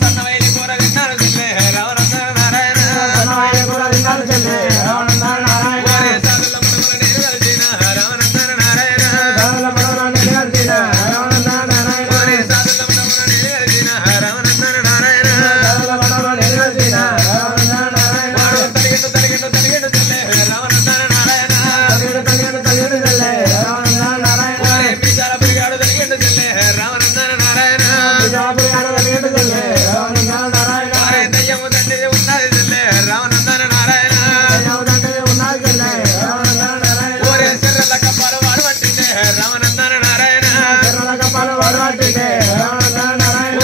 సన్నవైలి కూర తిన్నాను చెల్లె రావణందర నారాయణ సాధుల ముడుగుల నేను కలిసిన రావణందర నారాయణ సాధుల ముడుగుల నేను కలిసిన రావణందర నారాయణ తలిగిండు చెల్లె రావణందర నారాయణ మీసాల పిరిగాడు తలిగిండు చెల్లె రావణందర నారాయణ దయ్యము దండిది ఉన్నది చెల్లె రావణందర నారాయణ ఓరే శర్రల కప్పాలు వాడు పట్టిందే రావణందర నారాయణ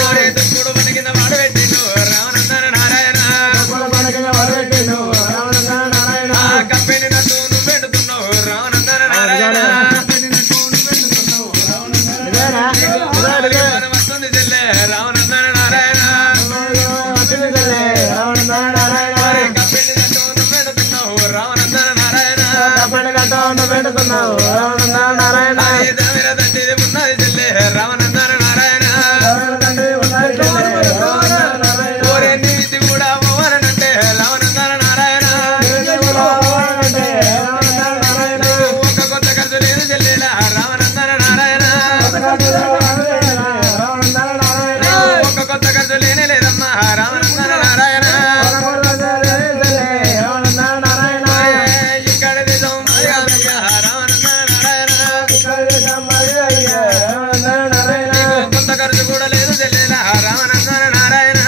ఓరే దుక్కుడు పనికింద వాడు పెట్టిండు రావణందర నారాయణ కప్పెని నట్టు నువ్వు పెడుతున్నావు రావణందర నారాయణ వస్తుంది చెల్లె రావణందర నారాయణ కప్పెని నట్టు నువ్వు పెడుతున్నావు రావణందర నారాయణ దావిర దండిది ఉన్నది చెల్లె రావణందర నారాయణ ఓరే నీతి కూడా మోవరనంటే రావణందర నారాయణ ఒక్క కొత్త ఖర్చు లేదు చెల్లెలా రావణందర నారాయణ ఒక్క కొత్త ఖర్చు లేనే లేదమ్మా రావణందర నారాయణ ఇక్కడ దేశం రావణందర నారాయణ కొత్త ఖర్చు కూడా లేదు చెల్లెలా రావణందర నారాయణ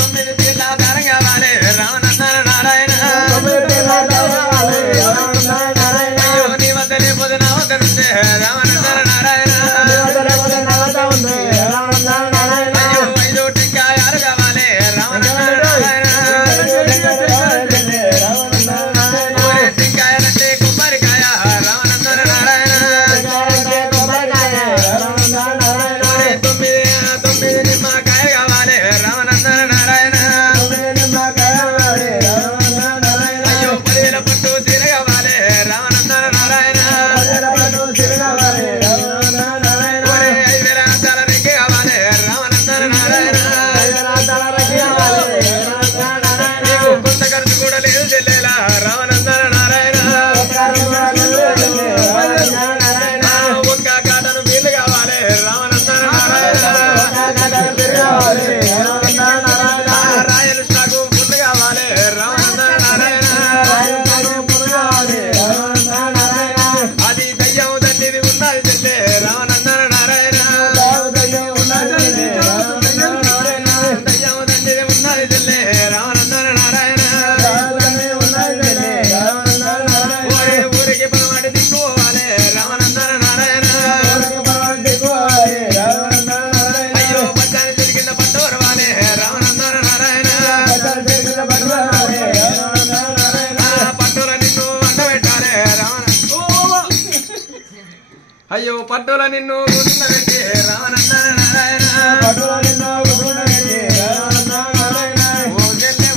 9 తీర్ల దారం కావాలి రావణందర నారాయణ అయ్యో నీ వద్ద లేకపోతే నా వద్ద నుండే రావణందర నారాయణ అయ్యో 5 టిక్కాయాలు కావాలి రావణందర నారాయణ ఓరే టిక్కాయాలంటే కొబ్బరికాయ రావణందర నారాయణ ఓరే 9 నిమ్మకాయ కావాలి రావణందర నారాయణ అయ్యో 10,000 పట్టు చీర కావాలి రావణందర నారాయణ ఓరే 5,000 అద్దాల రేఖ కావాలి రావణందర నారాయణ నీకు కొత్త ఖర్చు కూడా లేదు చెల్లెలా రావణందర నారాయణ ఒక్క కాటను బీర్లు కావాలి రావణందర నారాయణ రాయలు స్టాకు పుల్లు కావాలి రావణందర నారాయణ అది దయ్యం దండిది ఉన్నది చెల్లె రావణందర నారాయణ దయ్యం దండిది ఉన్నది చెల్లె రావణందర నారాయణ ఓరే ఊరికి పదవాడి దిక్కుపోవాలి రావణందర నారాయణ అయ్యో పచ్చాని తిరిగిన పట్టు వరవాలి రావణందర నారాయణ పట్టుల నిన్ను వంట పెట్టాలి అయ్యో పట్టుల నిన్ను కూర్చుండబెట్టి రావణందర నారాయణ ఓ చెల్లె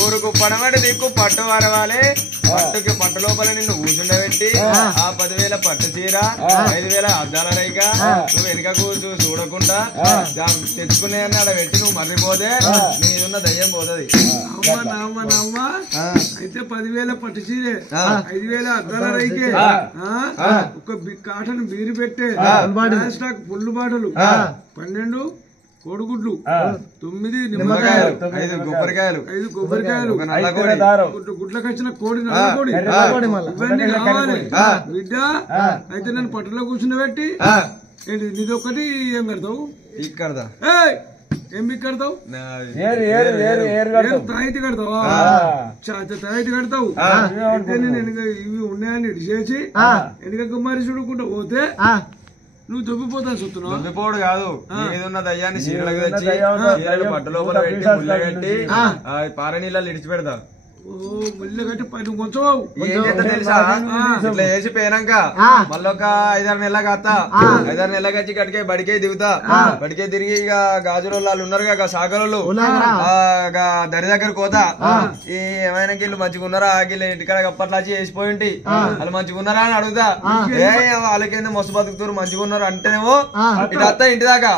ఊరుకు పడమటి దిక్కు పట్టు వరవాలి పట్టుకి పట్టు లోపల నిన్ను కూర్చుండబెట్టి ఆ 10,000 పట్టు చీర 5,000 అద్దాల రేఖ నువ్వు వెనుక కూర్చు చూడకుండా తెచ్చుకునేయని ఆడ పెట్టి నువ్వు మర్రిపోతే నీదున్న దయ్యం పోతుంది. అయితే 10,000 పట్టు చీరే 5,000 అద్దాల రైకే ఒక కాటన్ బీరు పెట్టే స్టాక్ పుల్లు బాటలు 12 కోడిగుడ్లు 9 నిమ్మకాయలు 5 కొబ్బరికాయలు 5 కొబ్బరికాయలు గుడ్లకు వచ్చిన కోడి నల్లకోడి ఇవన్నీ కావాలి బిడ్డ. అయితే నన్ను పట్టులో కూర్చుండబెట్టి ఏంటి నీదొక్కటి ఏం కడతావు ఏం బిక్ కడతావు తాయితీ కడతావా తాయితీ కడతావు. అయితే నేను ఇవి ఉన్నాయని ఇటు చేసి వెనుక కుమారి చూడకుండా పోతే నువ్వు దొబ్బిపోతాను చూస్తున్నావు. దొబ్బిపోడు కాదు ఏదున్న దయ్యాన్ని చీరలకు తెచ్చి చీరలు పట్టు లోపల పెట్టి ముళ్ళ కట్టి పార నీళ్ళని ఇడిచి పెడతా. ముళ్ళు కట్టి పైన కొంచెం ఏం చేస్తా తెలుసా ఇట్లా వేసి పోయినాక మళ్ళీ ఒక 5-6 నెలలకు వస్తా 5-6 నెలలకు వచ్చి కడికే బడికే దిగుతా బడికే తిరిగి ఇక గాజులు వాళ్ళు ఉన్నారు సాగరోళ్ళు దరి దగ్గర పోతా ఈ ఏమైనా వీళ్ళు మంచిగా ఉన్నారా వీళ్ళు ఇంటికాడ అప్పట్లో వచ్చి వేసిపోయి ఉంటే వాళ్ళు మంచిగా ఉన్నారా అని అడుగుతా వాళ్ళకేందో మస్తు బతుకుతారు మంచిగా ఉన్నారు అంటేనేమో ఇటు వస్తా ఇంటి దాకా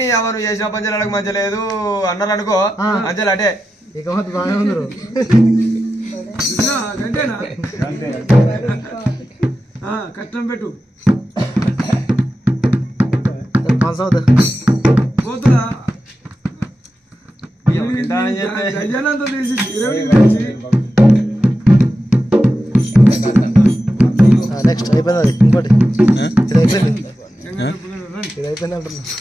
నీ ఎవరు చేసిన పంచాలకు మంచి లేదు అన్నారు అనుకో అంచెలు అటే గంటేనా కష్టం పెట్టు పోతున్నా గజానంత తీసి నెక్స్ట్ అయిపోయింది ఇంకోటి ఇది అయిపోయింది అంటున్నా